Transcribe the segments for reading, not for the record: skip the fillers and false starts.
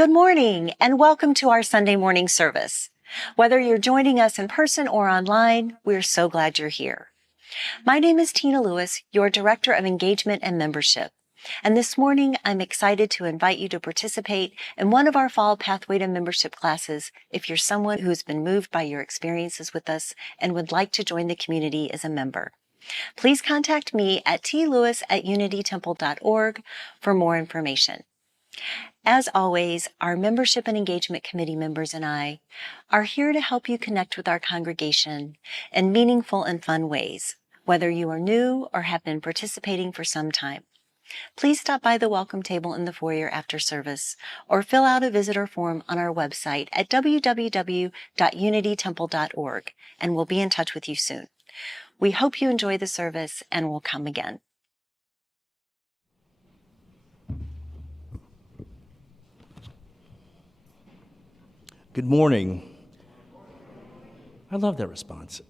Good morning and welcome to our Sunday morning service. Whether you're joining us in person or online, we're so glad you're here. My name is tlewis, your Director of Engagement and Membership. And this morning, I'm excited to invite you to participate in one of our Fall Pathway to Membership classes if you're someone who's been moved by your experiences with us and would like to join the community as a member. Please contact me at tlewis@unitytemple.org for more information. As always, our Membership and Engagement Committee members and I are here to help you connect with our congregation in meaningful and fun ways, whether you are new or have been participating for some time. Please stop by the welcome table in the foyer after service or fill out a visitor form on our website at www.unitytemple.org, and we'll be in touch with you soon. We hope you enjoy the service and will come again. Good morning. I love that response.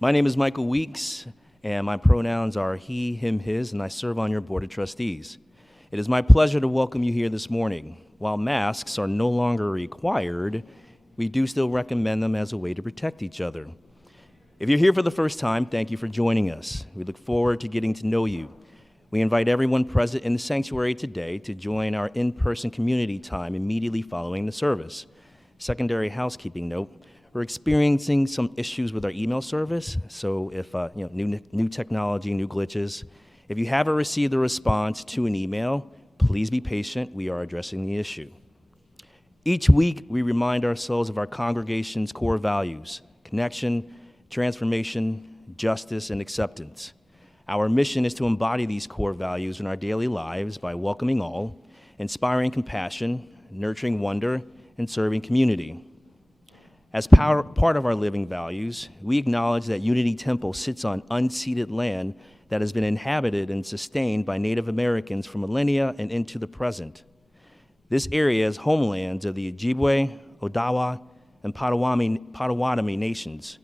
My name is Michael Weeks, and my pronouns are he, him, his, and I serve on your Board of Trustees. It is my pleasure to welcome you here this morning. While masks are no longer required, we do still recommend them as a way to protect each other. If you're here for the first time, thank you for joining us. We look forward to getting to know you. We invite everyone present in the sanctuary today to join our in-person community time immediately following the service. Secondary housekeeping note, we're experiencing some issues with our email service, so if new technology, new glitches. If you haven't received a response to an email, please be patient. We are addressing the issue. Each week, we remind ourselves of our congregation's core values: connection, transformation, justice, and acceptance. Our mission is to embody these core values in our daily lives by welcoming all, inspiring compassion, nurturing wonder, and serving community. As part of our living values, we acknowledge that Unity Temple sits on unceded land that has been inhabited and sustained by Native Americans for millennia and into the present. This area is homelands of the Ojibwe, Odawa, and Potawatomi nations.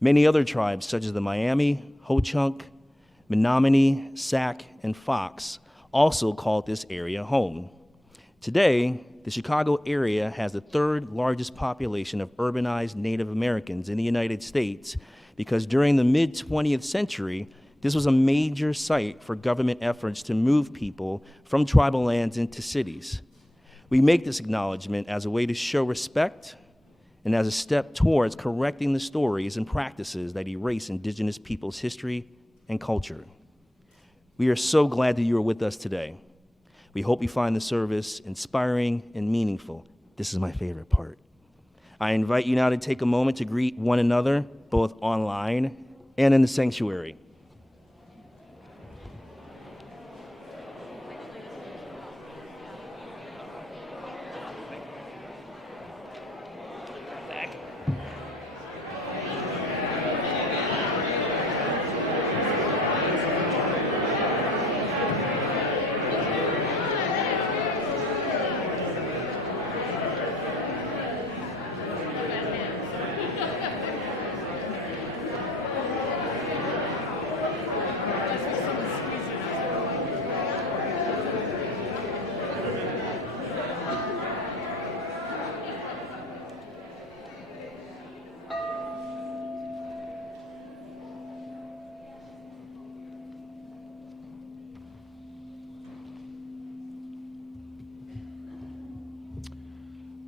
Many other tribes, such as the Miami, Ho-Chunk, Menominee, Sac, and Fox, also call this area home. Today, the Chicago area has the third largest population of urbanized Native Americans in the United States because during the mid-20th century, this was a major site for government efforts to move people from tribal lands into cities. We make this acknowledgement as a way to show respect and as a step towards correcting the stories and practices that erase Indigenous peoples' history and culture. We are so glad that you are with us today. We hope you find the service inspiring and meaningful. This is my favorite part. I invite you now to take a moment to greet one another, both online and in the sanctuary.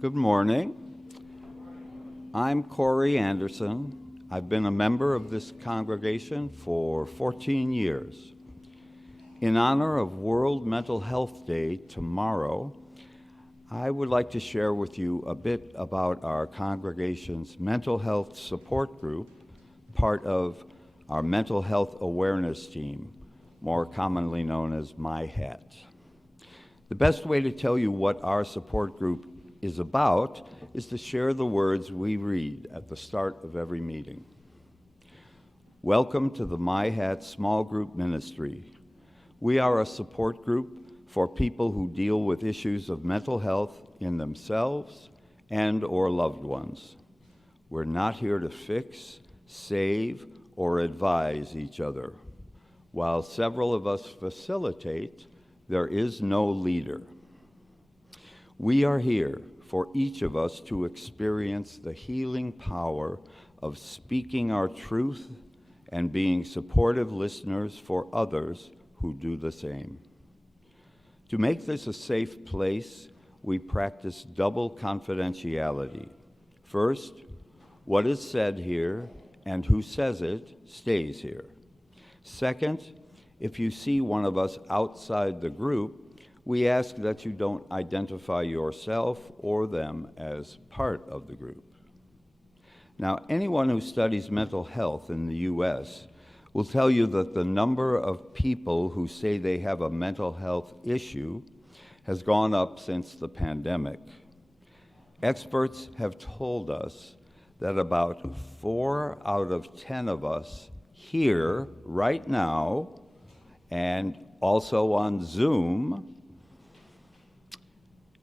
Good morning. I'm Corey Anderson. I've been a member of this congregation for 14 years. In honor of World Mental Health Day tomorrow, I would like to share with you a bit about our congregation's mental health support group, part of our mental health awareness team, more commonly known as MyHat. The best way to tell you what our support group is about is to share the words we read at the start of every meeting. Welcome to the MyHat Small Group Ministry. We are a support group for people who deal with issues of mental health in themselves and or loved ones. We're not here to fix, save, or advise each other. While several of us facilitate, there is no leader. We are here for each of us to experience the healing power of speaking our truth and being supportive listeners for others who do the same. To make this a safe place, we practice double confidentiality. First, what is said here and who says it stays here. Second, if you see one of us outside the group, we ask that you don't identify yourself or them as part of the group. Now, anyone who studies mental health in the U.S. will tell you that the number of people who say they have a mental health issue has gone up since the pandemic. Experts have told us that about 4 out of 10 of us here right now and also on Zoom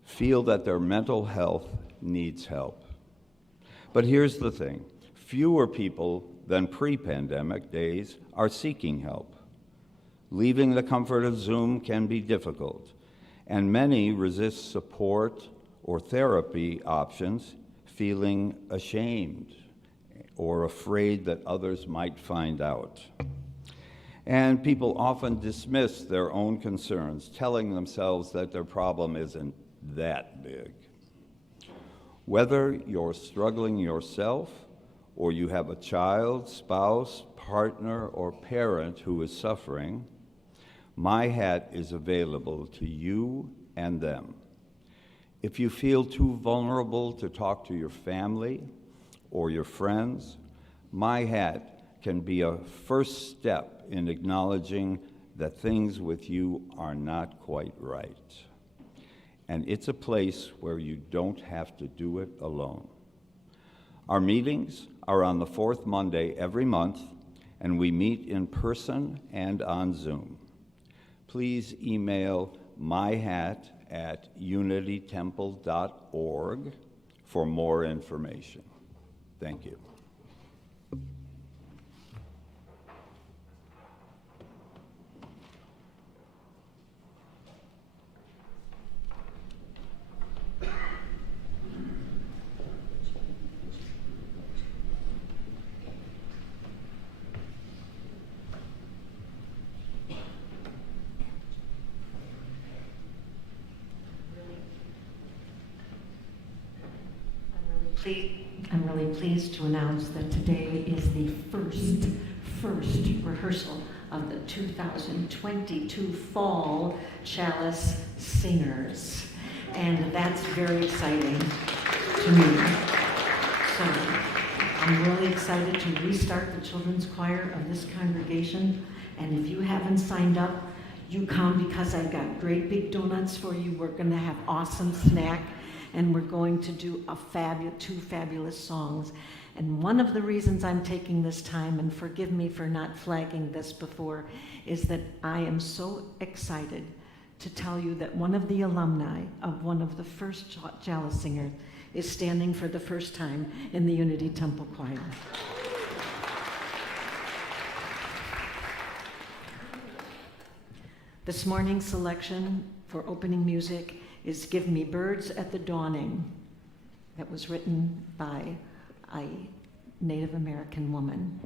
feel that their mental health needs help. But here's the thing, fewer people than pre-pandemic days are seeking help. Leaving the comfort of Zoom can be difficult, and many resist support or therapy options, feeling ashamed or afraid that others might find out. And people often dismiss their own concerns, telling themselves that their problem isn't that big. Whether you're struggling yourself or you have a child, spouse, partner, or parent who is suffering, my hat is available to you and them. If you feel too vulnerable to talk to your family or your friends, my hat can be a first step in acknowledging that things with you are not quite right. And it's a place where you don't have to do it alone. Our meetings are on the fourth Monday every month, and we meet in person and on Zoom. Please email myhat@unitytemple.org for more information. Thank you. I'm really pleased to announce that today is the first rehearsal of the 2022 Fall Chalice Singers. And that's very exciting to me. So I'm really excited to restart the children's choir of this congregation. And if you haven't signed up, you come because I've got great big donuts for you. We're going to have awesome snack. And we're going to do two fabulous songs. And one of the reasons I'm taking this time, and forgive me for not flagging this before, is that I am so excited to tell you that one of the alumni of one of the first Chalice Singers is standing for the first time in the Unity Temple Choir. This morning's selection for opening music is Give Me Birds at the Dawning, that was written by a Native American woman.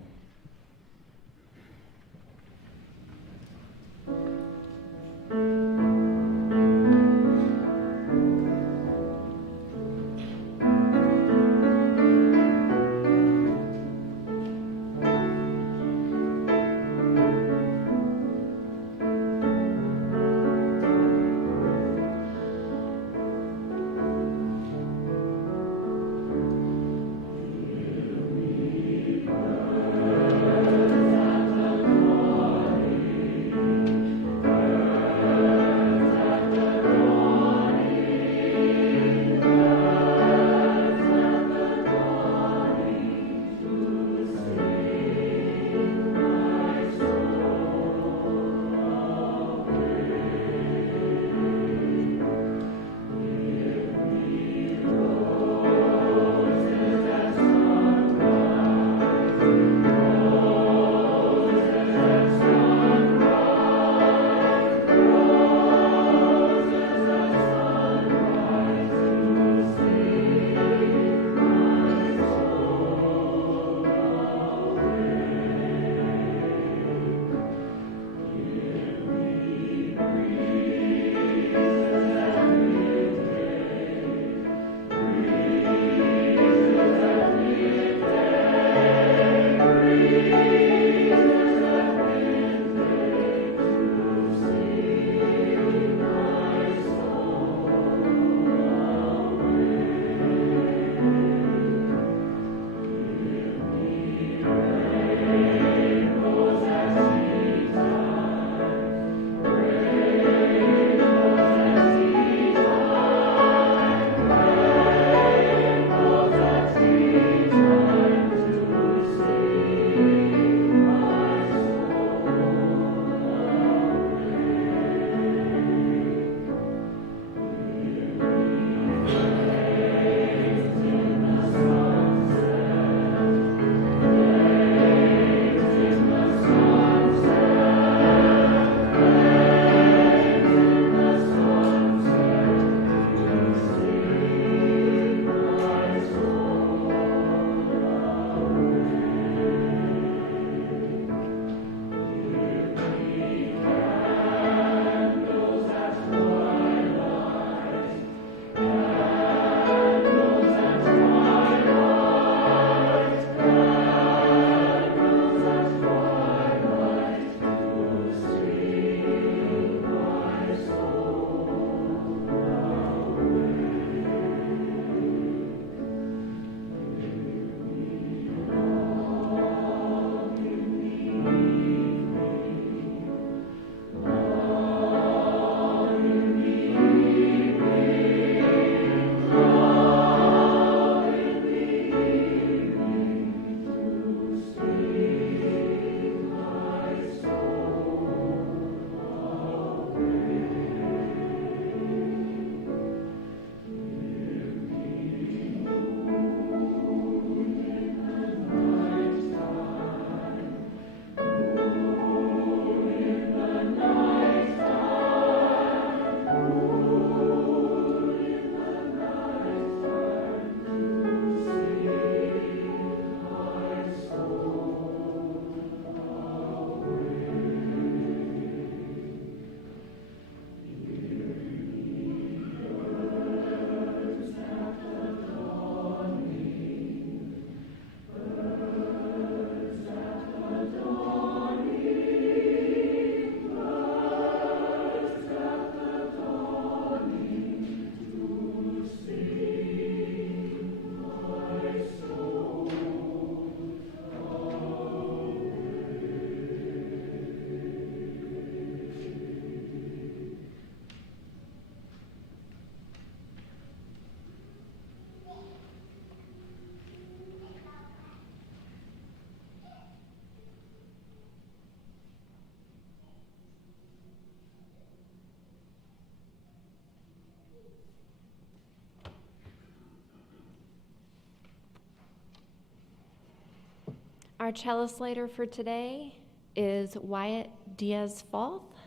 Our cellist later for today is Wyatt Diaz-Falth.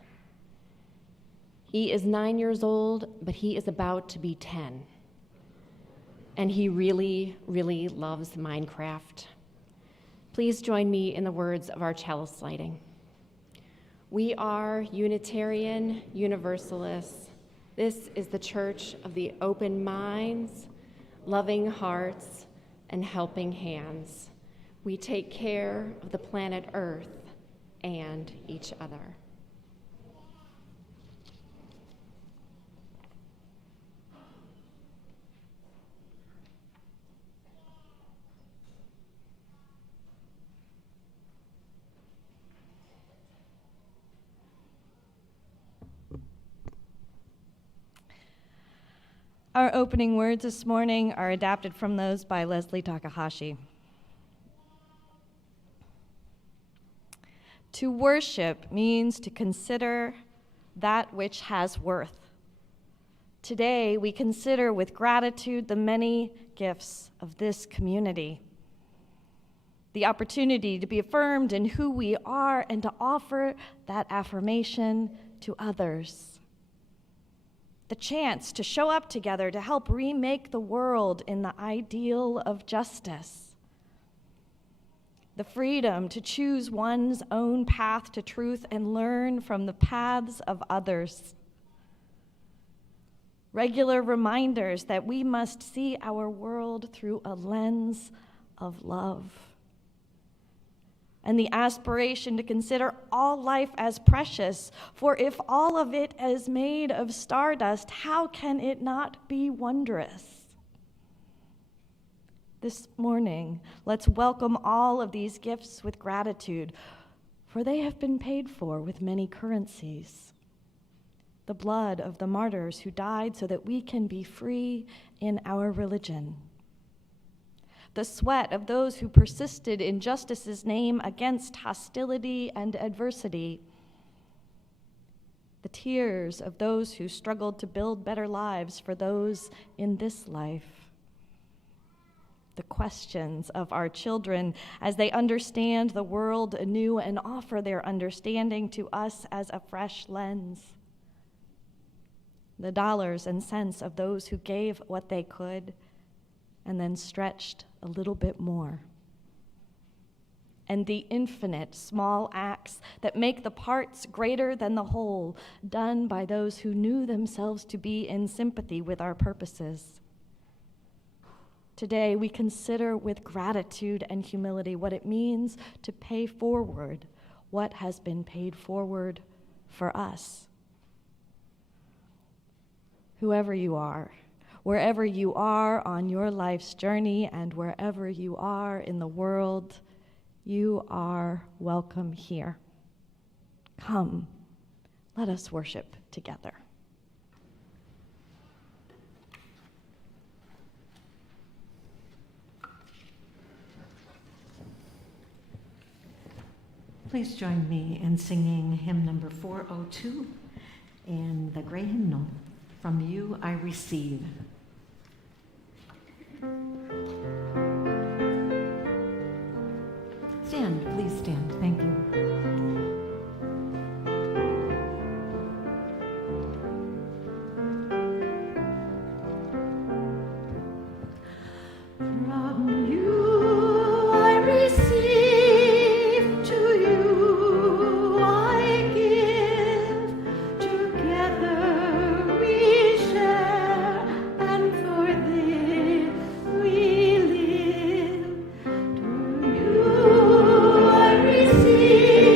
He is 9 years old, but he is about to be 10. And he really, really loves Minecraft. Please join me in the words of our cellist lighting. We are Unitarian Universalists. This is the church of the open minds, loving hearts, and helping hands. We take care of the planet Earth and each other. Our opening words this morning are adapted from those by Leslie Takahashi. To worship means to consider that which has worth. Today, we consider with gratitude the many gifts of this community. The opportunity to be affirmed in who we are and to offer that affirmation to others. The chance to show up together to help remake the world in the ideal of justice. The freedom to choose one's own path to truth and learn from the paths of others. Regular reminders that we must see our world through a lens of love. And the aspiration to consider all life as precious, for if all of it is made of stardust, how can it not be wondrous? This morning, let's welcome all of these gifts with gratitude, for they have been paid for with many currencies. The blood of the martyrs who died so that we can be free in our religion. The sweat of those who persisted in justice's name against hostility and adversity. The tears of those who struggled to build better lives for those in this life. The questions of our children as they understand the world anew and offer their understanding to us as a fresh lens. The dollars and cents of those who gave what they could and then stretched a little bit more. And the infinite small acts that make the parts greater than the whole, done by those who knew themselves to be in sympathy with our purposes. Today, we consider with gratitude and humility what it means to pay forward what has been paid forward for us. Whoever you are, wherever you are on your life's journey and wherever you are in the world, you are welcome here. Come, let us worship together. Please join me in singing hymn number 402 in the gray hymnal, From You I Receive. Stand, please stand. Thank you. From you I receive, to you I give, together we share, and for this we live. To you I receive.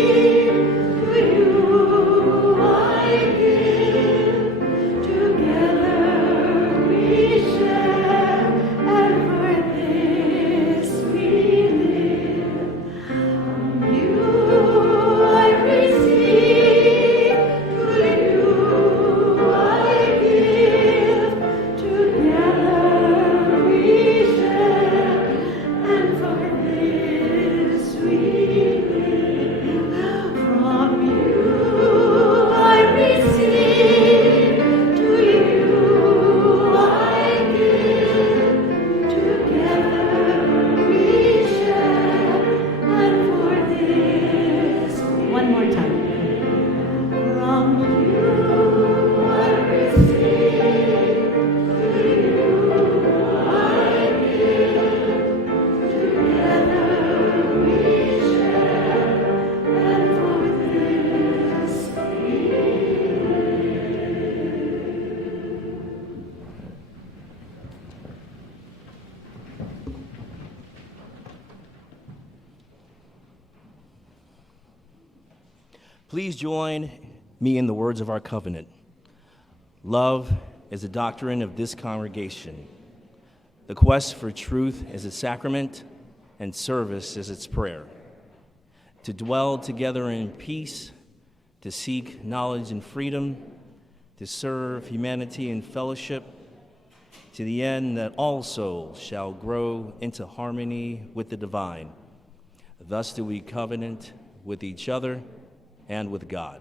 Please join me in the words of our covenant. Love is the doctrine of this congregation. The quest for truth is its sacrament, and service is its prayer. To dwell together in peace, to seek knowledge and freedom, to serve humanity in fellowship, to the end that all souls shall grow into harmony with the divine. Thus do we covenant with each other and with God.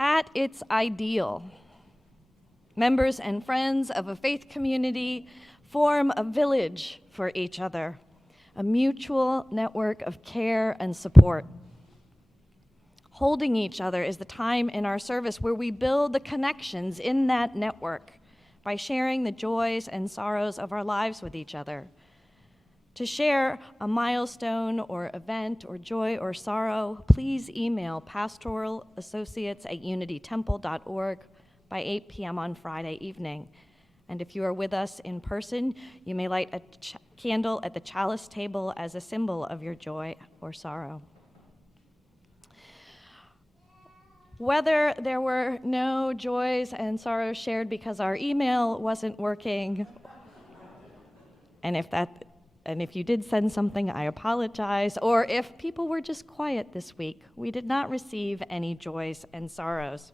At its ideal, members and friends of a faith community form a village for each other, a mutual network of care and support. Holding each other is the time in our service where we build the connections in that network by sharing the joys and sorrows of our lives with each other. To share a milestone or event or joy or sorrow, please email pastoralassociates@unitytemple.org by 8 p.m. on Friday evening. And if you are with us in person, you may light a candle at the chalice table as a symbol of your joy or sorrow. Whether there were no joys and sorrows shared because our email wasn't working, and if you did send something, I apologize, or if people were just quiet this week, we did not receive any joys and sorrows.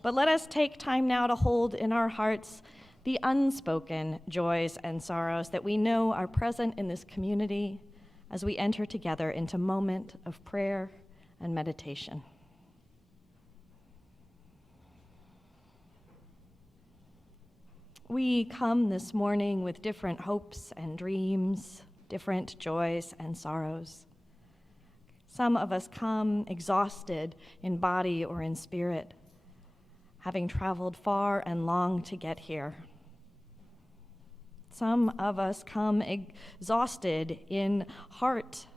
But let us take time now to hold in our hearts the unspoken joys and sorrows that we know are present in this community as we enter together into a moment of prayer and meditation. We come this morning with different hopes and dreams, different joys and sorrows. Some of us come exhausted in body or in spirit, having traveled far and long to get here. Some of us come exhausted in heart,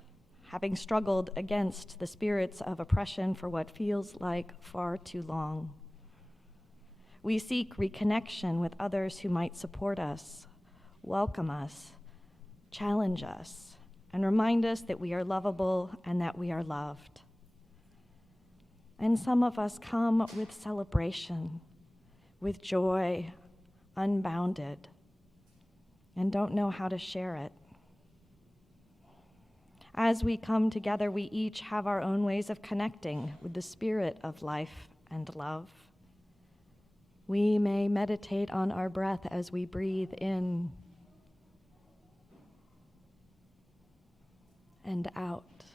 having struggled against the spirits of oppression for what feels like far too long. We seek reconnection with others who might support us, welcome us, challenge us, and remind us that we are lovable and that we are loved. And some of us come with celebration, with joy unbounded, and don't know how to share it. As we come together, we each have our own ways of connecting with the spirit of life and love. We may meditate on our breath as we breathe in and out.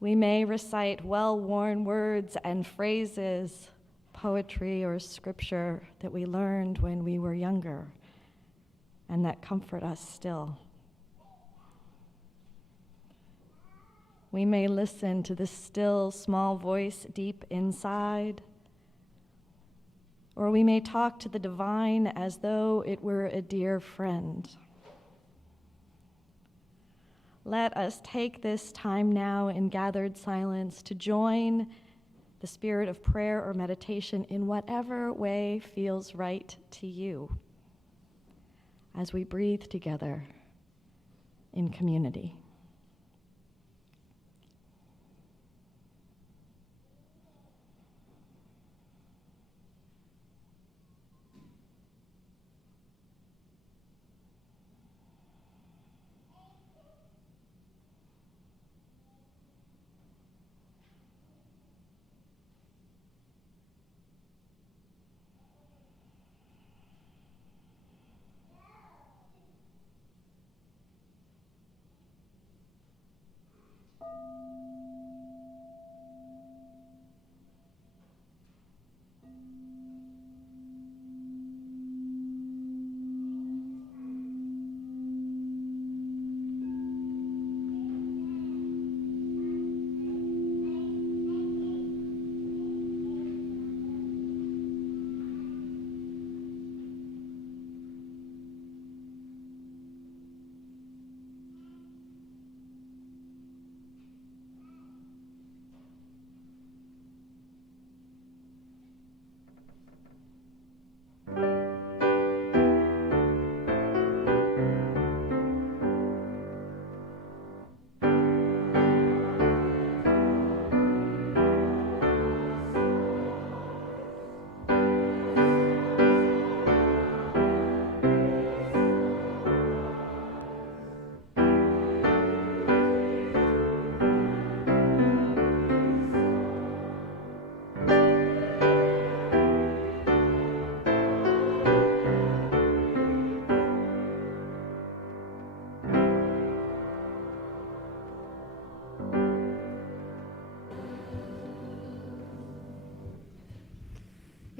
We may recite well-worn words and phrases, poetry or scripture that we learned when we were younger and that comfort us still. We may listen to the still, small voice deep inside, or we may talk to the divine as though it were a dear friend. Let us take this time now in gathered silence to join the spirit of prayer or meditation in whatever way feels right to you as we breathe together in community.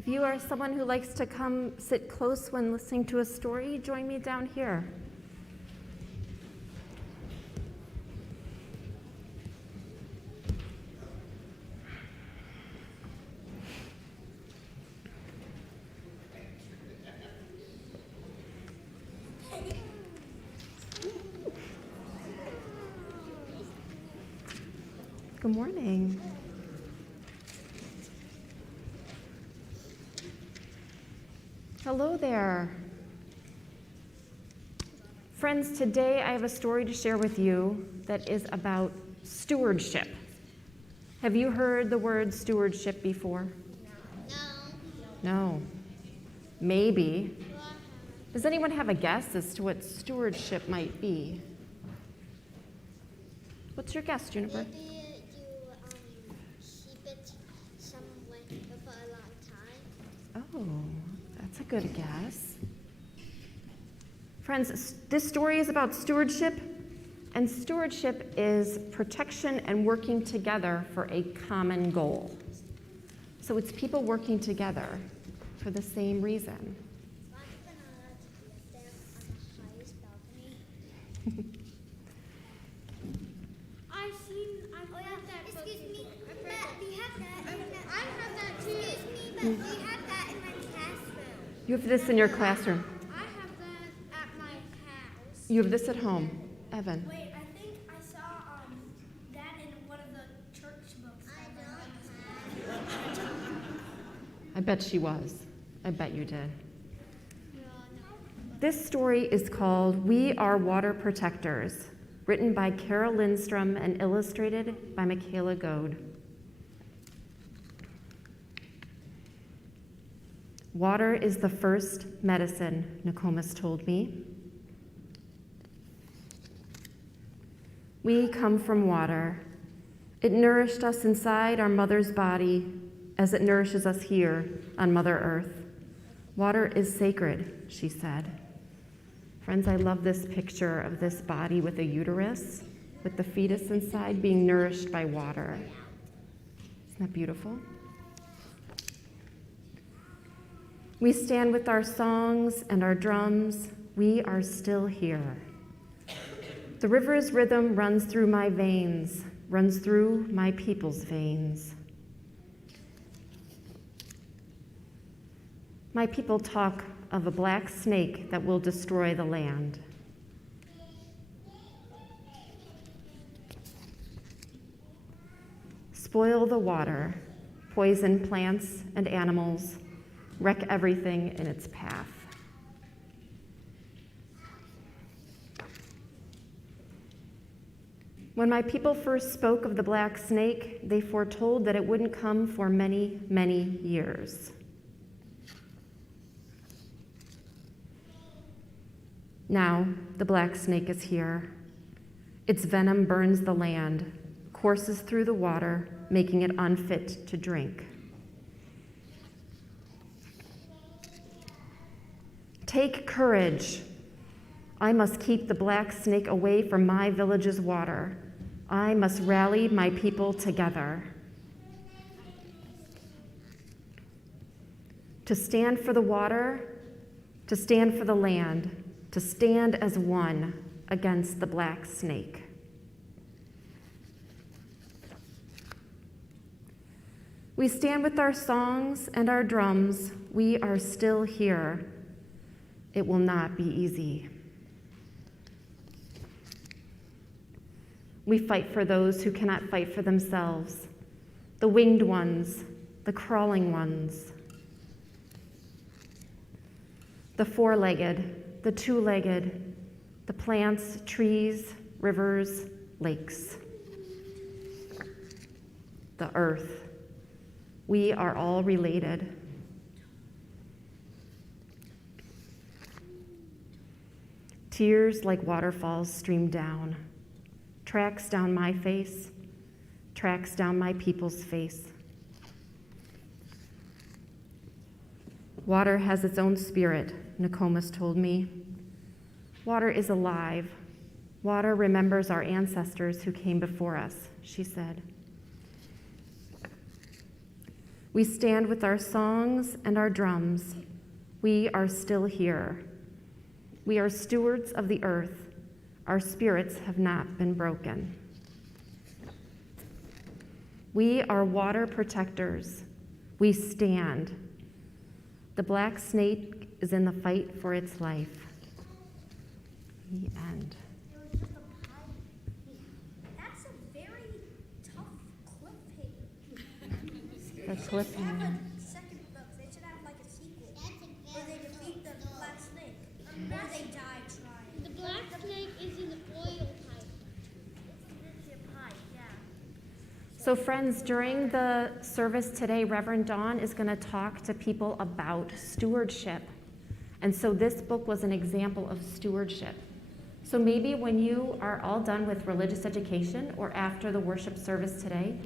If you are someone who likes to come sit close when listening to a story, join me down here. Good morning. Hello there. Friends, today I have a story to share with you that is about stewardship. Have you heard the word stewardship before? No. Maybe. Does anyone have a guess as to what stewardship might be? What's your guess, Juniper? Maybe you keep it somewhere for a long time. Oh, that's a good guess. Friends, this story is about stewardship, and stewardship is protection and working together for a common goal. So it's people working together for the same reason. Why are we not allowed to live there on the highest balcony? I've seen. Oh yeah, that. Excuse me, but we have that. I have that too. Excuse me, but we have that in my classroom. You have this in your classroom. I have that at my house. You have this at home. Evan. Wait, I think I saw that in one of the church books. I don't I bet she was. I bet you did. This story is called We Are Water Protectors, written by Carol Lindstrom and illustrated by Michaela Goad. Water is the first medicine, Nokomis told me. We come from water. It nourished us inside our mother's body as it nourishes us here on Mother Earth. Water is sacred, she said. Friends, I love this picture of this body with a uterus, with the fetus inside being nourished by water. Isn't that beautiful? We stand with our songs and our drums. We are still here. The river's rhythm runs through my veins, runs through my people's veins. My people talk of a black snake that will destroy the land. Spoil the water, poison plants and animals, wreck everything in its path. When my people first spoke of the black snake, they foretold that it wouldn't come for many, many years. Now, the black snake is here. Its venom burns the land, courses through the water, making it unfit to drink. Take courage. I must keep the black snake away from my village's water. I must rally my people together. To stand for the water, to stand for the land, to stand as one against the black snake. We stand with our songs and our drums. We are still here. It will not be easy. We fight for those who cannot fight for themselves, the winged ones, the crawling ones, the four-legged, the two-legged, the plants, trees, rivers, lakes, the earth. We are all related. Tears like waterfalls stream down, tracks down my face, tracks down my people's face. Water has its own spirit, Nokomis told me. Water is alive. Water remembers our ancestors who came before us, she said. We stand with our songs and our drums. We are still here. We are stewards of the earth. Our spirits have not been broken. We are water protectors. We stand. The black snake is in the fight for its life. The end. That's a very tough cliffhanger. The They should cliffhanger. have a second book. They should have like a sequel where they defeat the black snake or they die trying. The black snake is in the oil pipe. It's your pipe, yeah. So friends, during the service today, Reverend Dawn is going to talk to people about stewardship. And so this book was an example of stewardship. So maybe when you are all done with religious education or after the worship service today,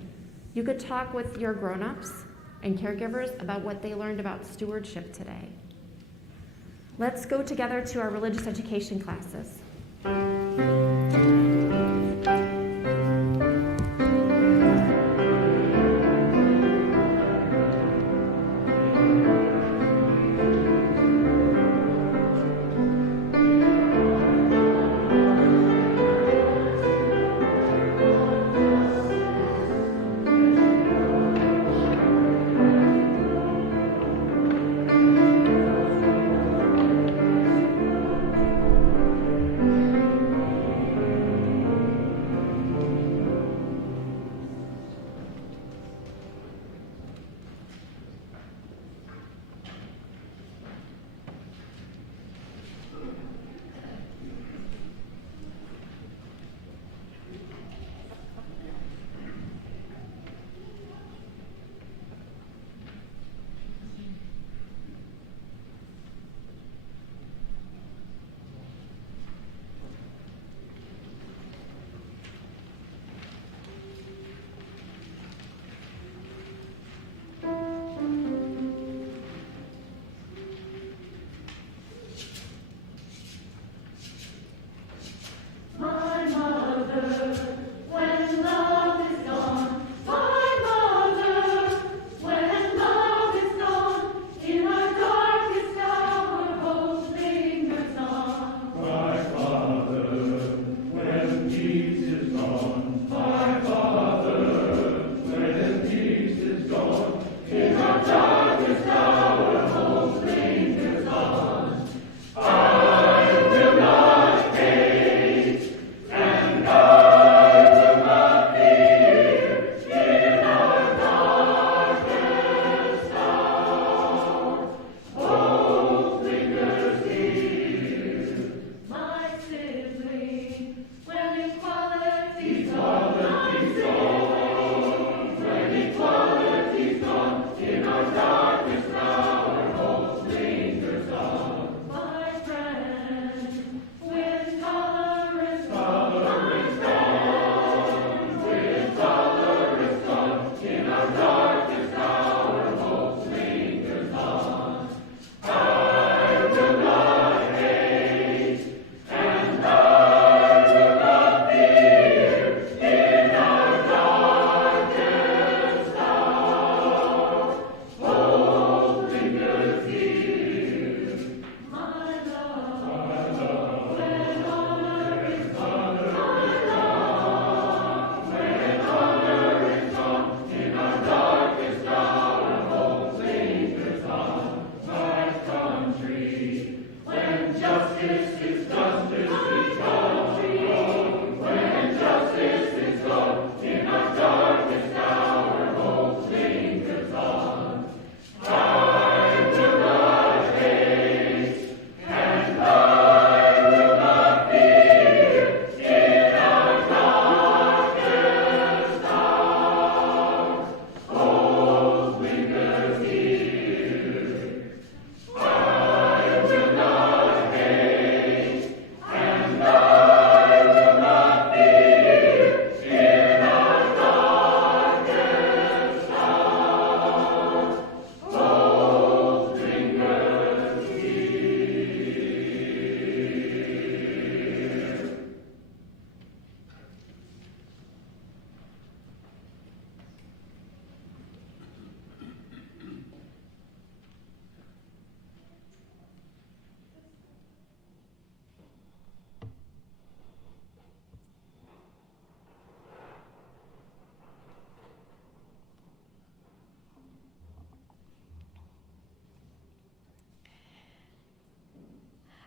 you could talk with your grown-ups and caregivers about what they learned about stewardship today. Let's go together to our religious education classes.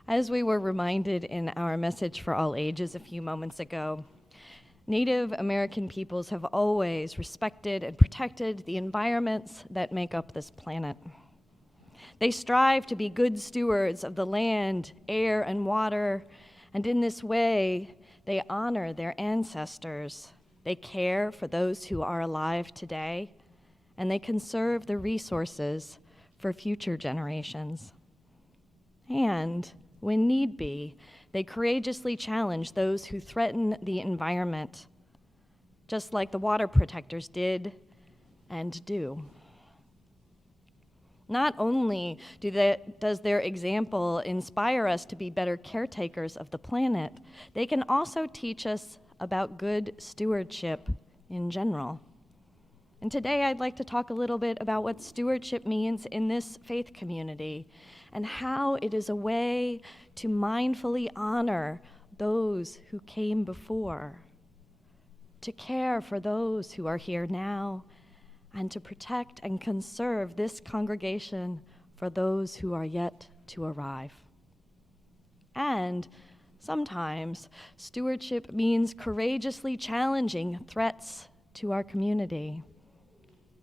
As we were reminded in our message for all ages a few moments ago, Native American peoples have always respected and protected the environments that make up this planet. They strive to be good stewards of the land, air, and water, and in this way, they honor their ancestors. They care for those who are alive today, and they conserve the resources for future generations. And when need be, they courageously challenge those who threaten the environment, just like the water protectors did and do. Not only does their example inspire us to be better caretakers of the planet, they can also teach us about good stewardship in general. And today I'd like to talk a little bit about what stewardship means in this faith community and how it is a way to mindfully honor those who came before, to care for those who are here now, and to protect and conserve this congregation for those who are yet to arrive. And sometimes stewardship means courageously challenging threats to our community.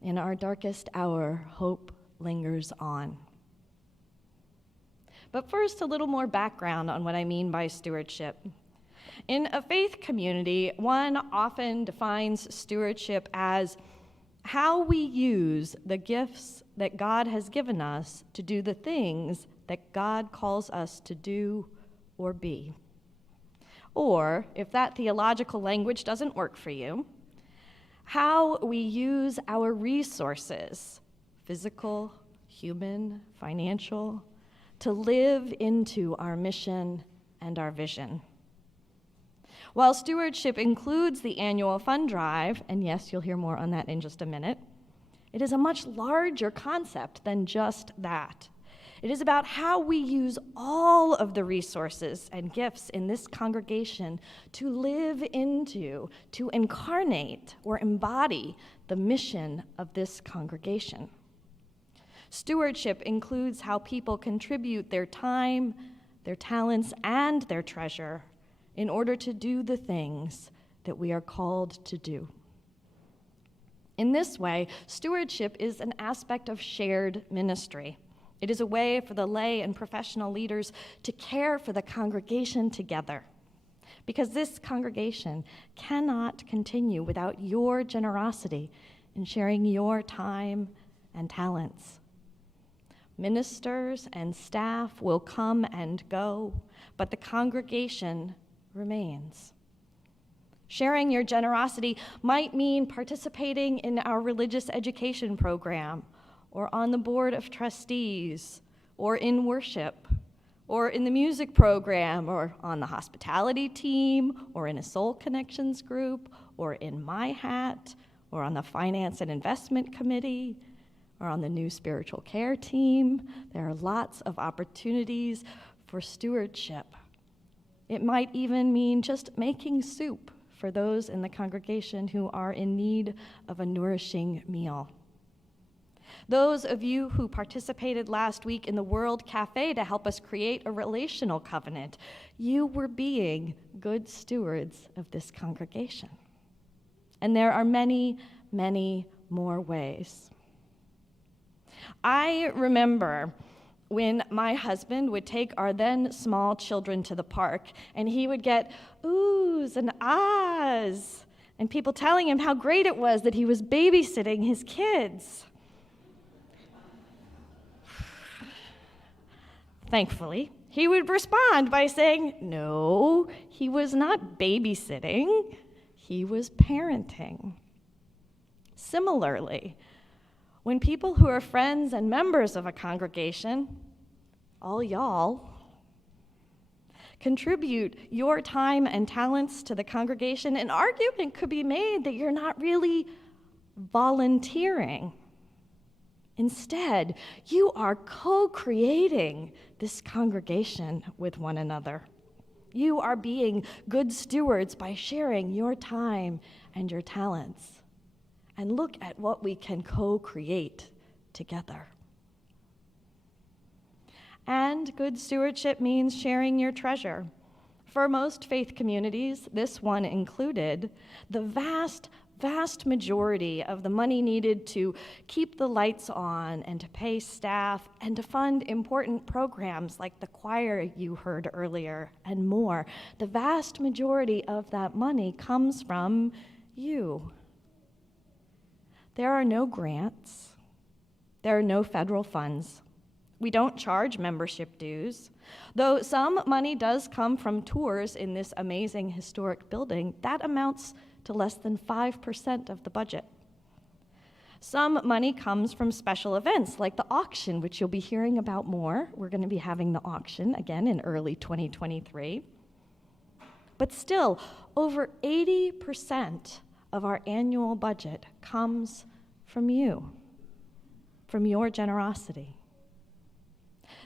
In our darkest hour, hope lingers on. But first, a little more background on what I mean by stewardship. In a faith community, one often defines stewardship as how we use the gifts that God has given us to do the things that God calls us to do or be. Or, if that theological language doesn't work for you, how we use our resources, physical, human, financial, to live into our mission and our vision. While stewardship includes the annual fund drive, and yes, you'll hear more on that in just a minute, it is a much larger concept than just that. It is about how we use all of the resources and gifts in this congregation to live into, to incarnate or embody the mission of this congregation. Stewardship includes how people contribute their time, their talents, and their treasure in order to do the things that we are called to do. In this way, stewardship is an aspect of shared ministry. It is a way for the lay and professional leaders to care for the congregation together, because this congregation cannot continue without your generosity in sharing your time and talents. Ministers and staff will come and go, but the congregation remains. Sharing your generosity might mean participating in our religious education program, or on the board of trustees, or in worship, or in the music program, or on the hospitality team, or in a Soul Connections group, or in My Hat, or on the finance and investment committee, or on the new spiritual care team. There are lots of opportunities for stewardship. It might even mean just making soup for those in the congregation who are in need of a nourishing meal. Those of you who participated last week in the World Cafe to help us create a relational covenant, you were being good stewards of this congregation. And there are many, many more ways. I remember when my husband would take our then small children to the park, and he would get oohs and ahs, and people telling him how great it was that he was babysitting his kids. Thankfully, he would respond by saying, no, he was not babysitting, he was parenting. Similarly, when people who are friends and members of a congregation, all y'all, contribute your time and talents to the congregation, an argument could be made that you're not really volunteering. Instead, you are co-creating this congregation with one another. You are being good stewards by sharing your time and your talents. And look at what we can co-create together. And good stewardship means sharing your treasure. For most faith communities, this one included, the vast majority of the money needed to keep the lights on and to pay staff and to fund important programs like the choir you heard earlier and more, the vast majority of that money comes from you. There are no grants. There are no federal funds. We don't charge membership dues. Though some money does come from tours in this amazing historic building, that amounts to less than 5% of the budget. Some money comes from special events like the auction, which you'll be hearing about more. We're going to be having the auction again in early 2023. But still, over 80% of our annual budget comes from you, from your generosity.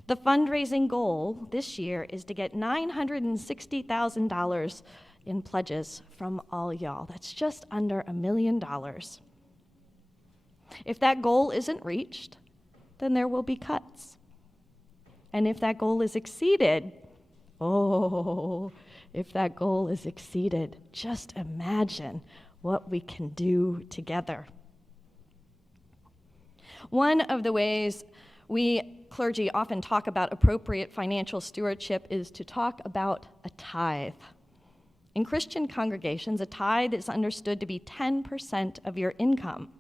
The fundraising goal this year is to get $960,000 in pledges from all y'all. That's just under $1 million. If that goal isn't reached, then there will be cuts. And if that goal is exceeded, if that goal is exceeded, just imagine what we can do together. One of the ways we clergy often talk about appropriate financial stewardship is to talk about a tithe. In Christian congregations, a tithe is understood to be 10% of your income.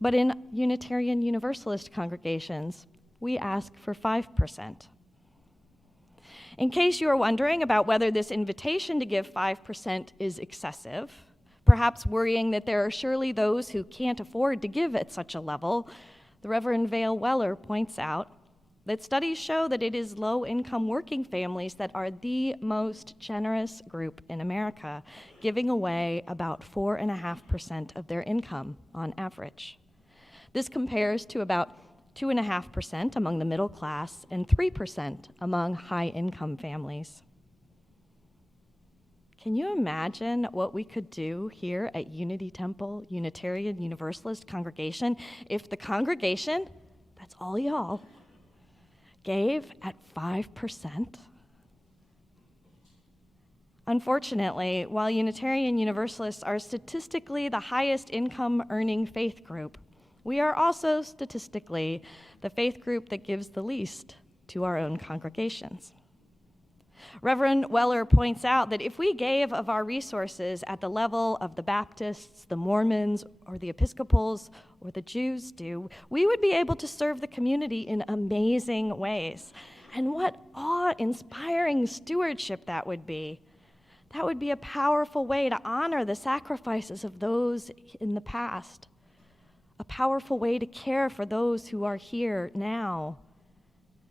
But in Unitarian Universalist congregations, we ask for 5%. In case you are wondering about whether this invitation to give 5% is excessive, perhaps worrying that there are surely those who can't afford to give at such a level, the Reverend Vale Weller points out that studies show that it is low-income working families that are the most generous group in America, giving away about 4.5% of their income on average. This compares to about 2.5% among the middle class and 3% among high-income families. Can you imagine what we could do here at Unity Temple Unitarian Universalist Congregation if the congregation, that's all y'all, gave at 5%? Unfortunately, while Unitarian Universalists are statistically the highest income earning faith group, we are also statistically the faith group that gives the least to our own congregations. Reverend Weller points out that if we gave of our resources at the level of the Baptists, the Mormons, or the Episcopals, or the Jews do, we would be able to serve the community in amazing ways. And what awe-inspiring stewardship that would be. That would be a powerful way to honor the sacrifices of those in the past, a powerful way to care for those who are here now,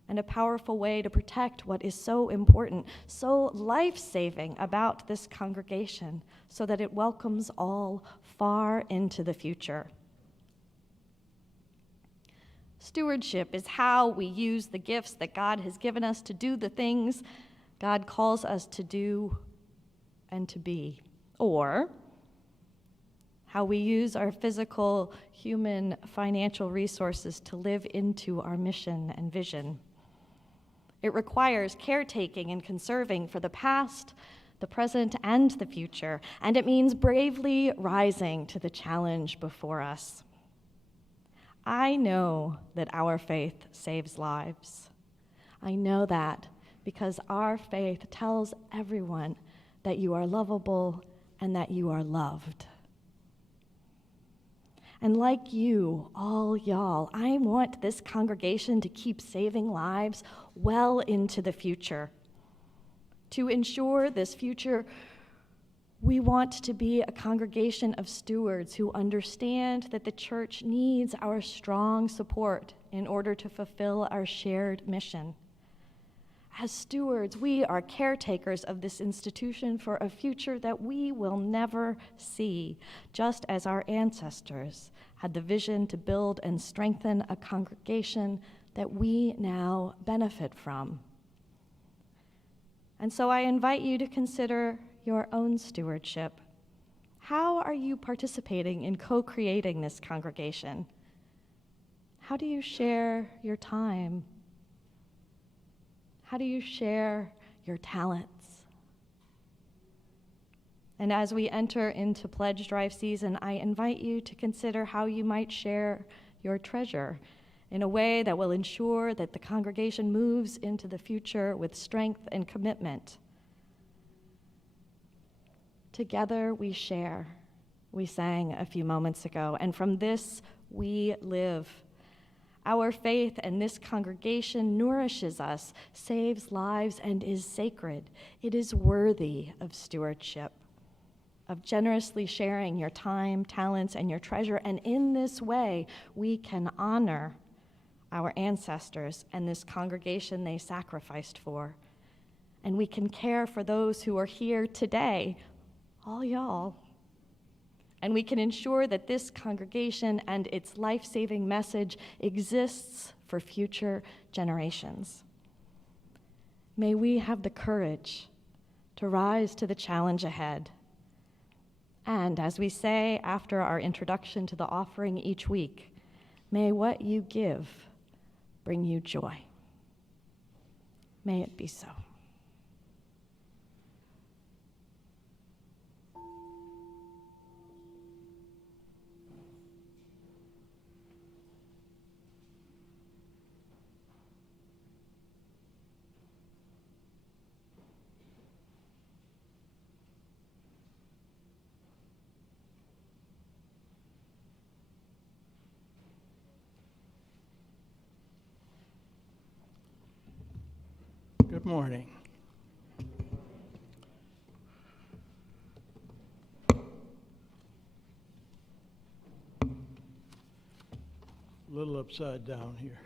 and a powerful way to protect what is so important, so life-saving about this congregation, so that it welcomes all far into the future. Stewardship is how we use the gifts that God has given us to do the things God calls us to do and to be, or how we use our physical, human, financial resources to live into our mission and vision. It requires caretaking and conserving for the past, the present, and the future, and it means bravely rising to the challenge before us. I know that our faith saves lives. I know that because our faith tells everyone that you are lovable and that you are loved. And like you, all y'all, I want this congregation to keep saving lives well into the future. To ensure this future, we want to be a congregation of stewards who understand that the church needs our strong support in order to fulfill our shared mission. As stewards, we are caretakers of this institution for a future that we will never see, just as our ancestors had the vision to build and strengthen a congregation that we now benefit from. And so I invite you to consider your own stewardship. How are you participating in co-creating this congregation? How do you share your time, How do you share your talents? And as we enter into pledge drive season, I invite you to consider how you might share your treasure in a way that will ensure that the congregation moves into the future with strength and commitment. Together we share, we sang a few moments ago, and from this we live. Our faith and this congregation nourishes us, saves lives, and is sacred. It is worthy of stewardship, of generously sharing your time, talents, and your treasure. And in this way, we can honor our ancestors and this congregation they sacrificed for. And we can care for those who are here today, all y'all. And we can ensure that this congregation and its life-saving message exists for future generations. May we have the courage to rise to the challenge ahead. And as we say after our introduction to the offering each week, may what you give bring you joy. May it be so. Good morning. A little upside down here.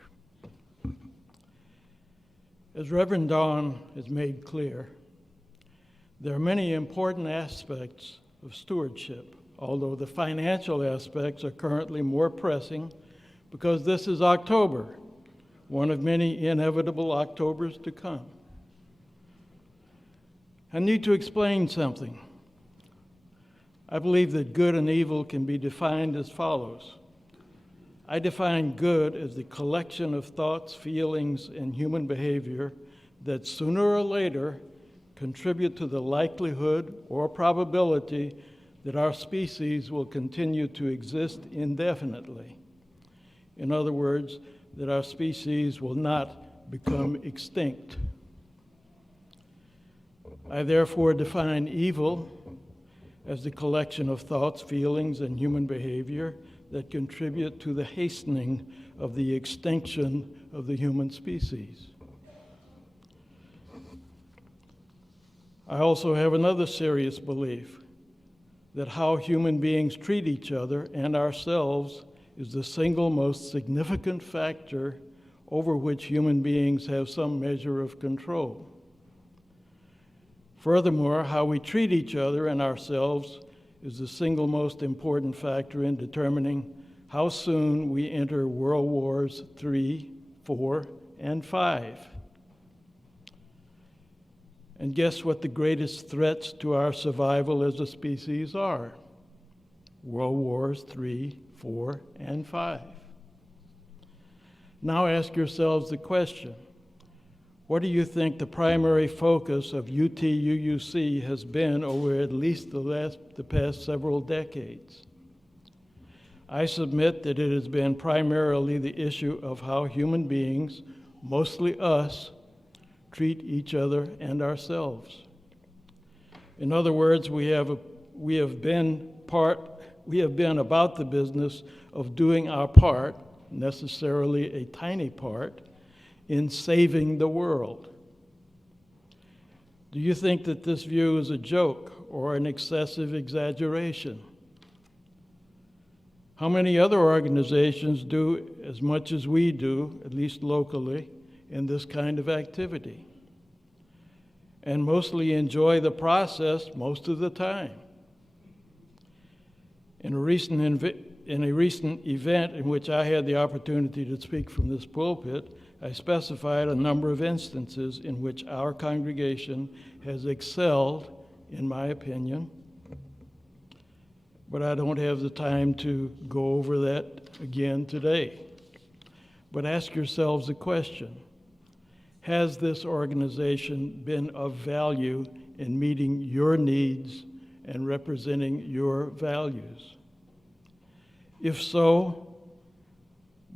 As Reverend Dawn has made clear, there are many important aspects of stewardship, although the financial aspects are currently more pressing because this is October, one of many inevitable Octobers to come. I need to explain something. I believe that good and evil can be defined as follows. I define good as the collection of thoughts, feelings, and human behavior that sooner or later contribute to the likelihood or probability that our species will continue to exist indefinitely. In other words, that our species will not become extinct. I therefore define evil as the collection of thoughts, feelings, and human behavior that contribute to the hastening of the extinction of the human species. I also have another serious belief that how human beings treat each other and ourselves is the single most significant factor over which human beings have some measure of control. Furthermore, how we treat each other and ourselves is the single most important factor in determining how soon we enter World Wars III, IV, and V. And guess what the greatest threats to our survival as a species are? World Wars III, IV, and V. Now ask yourselves the question, what do you think the primary focus of UT-UUC has been over at least the past several decades? I submit that it has been primarily the issue of how human beings, mostly us, treat each other and ourselves. In other words, we have been about the business of doing our part, necessarily a tiny part, in saving the world. Do you think that this view is a joke or an excessive exaggeration? How many other organizations do as much as we do, at least locally, in this kind of activity? And mostly enjoy the process most of the time. In a recent event in which I had the opportunity to speak from this pulpit, I specified a number of instances in which our congregation has excelled, in my opinion, but I don't have the time to go over that again today. But ask yourselves a question. has this organization been of value in meeting your needs and representing your values? If so,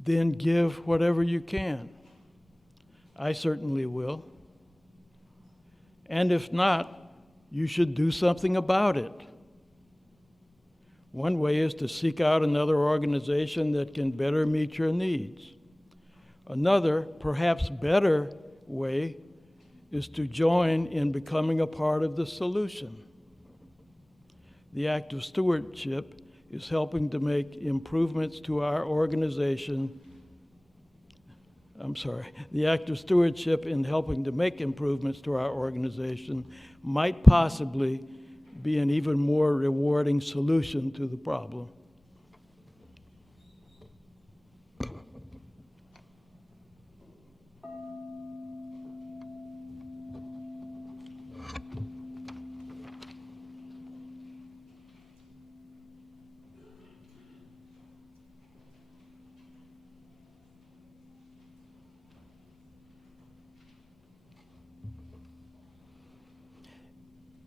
then give whatever you can. I certainly will. And if not, you should do something about it. One way is to seek out another organization that can better meet your needs. Another, perhaps better way is to join in becoming a part of the solution. The act of stewardship is helping to make improvements to our organization. The act of stewardship in helping to make improvements to our organization might possibly be an even more rewarding solution to the problem.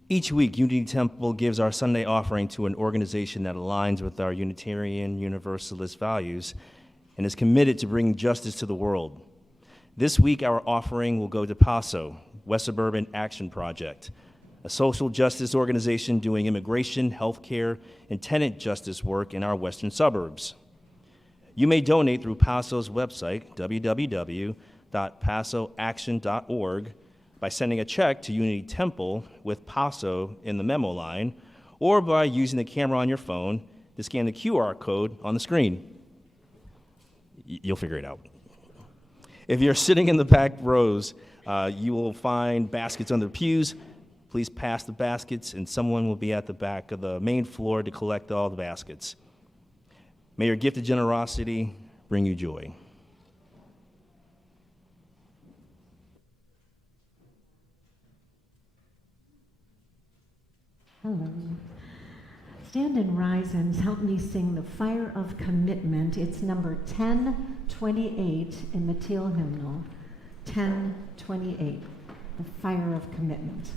Each week, Unity Temple gives our Sunday offering to an organization that aligns with our Unitarian Universalist values and is committed to bringing justice to the world. This week, our offering will go to PASO, West Suburban Action Project, a social justice organization doing immigration, healthcare, and tenant justice work in our western suburbs. You may donate through PASO's website, www.pasoaction.org, by sending a check to Unity Temple with PASO in the memo line, or by using the camera on your phone to scan the QR code on the screen. You'll figure it out. If you're sitting in the back rows, you will find baskets under the pews. Please pass the baskets, and someone will be at the back of the main floor to collect all the baskets. May your gift of generosity bring you joy. Hello. Stand and rise and help me sing the Fire of Commitment. It's number 1028 in the Teal hymnal. 1028, the Fire of Commitment.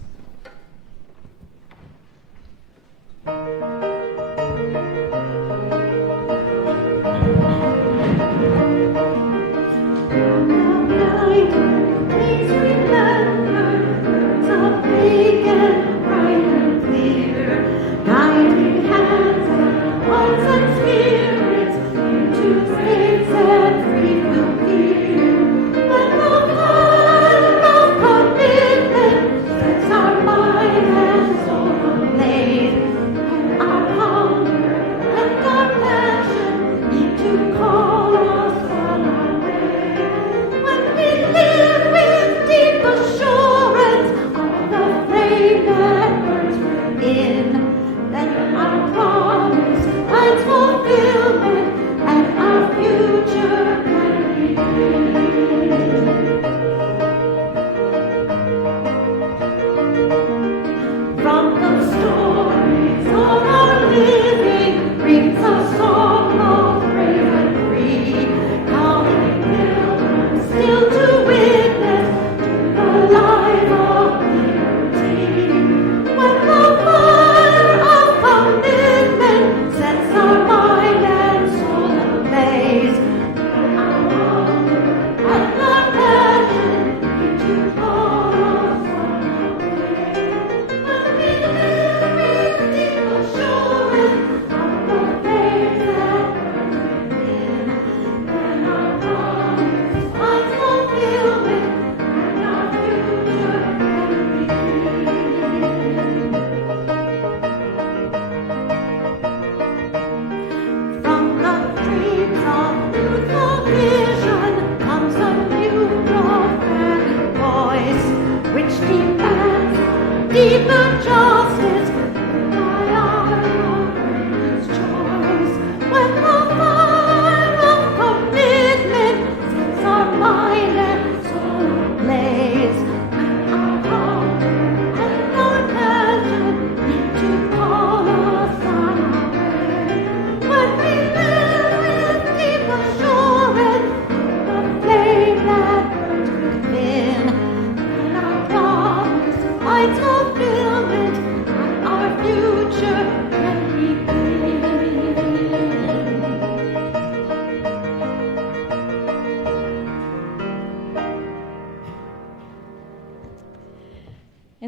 Please remember, birds of beacon, bright and clear, guiding hands and hearts and spirits into states and free will peer. When the fire of commitment sets our mind and soul ablaze, and our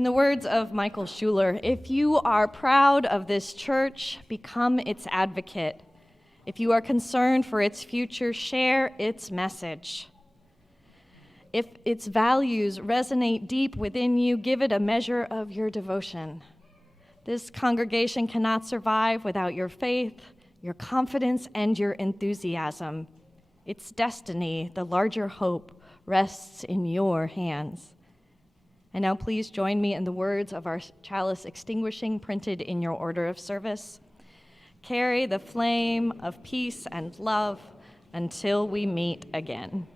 In the words of Michael Schuler, if you are proud of this church, become its advocate. If you are concerned for its future, share its message. If its values resonate deep within you, give it a measure of your devotion. This congregation cannot survive without your faith, your confidence, and your enthusiasm. Its destiny, the larger hope, rests in your hands. And now please join me in the words of our chalice extinguishing printed in your order of service. Carry the flame of peace and love until we meet again.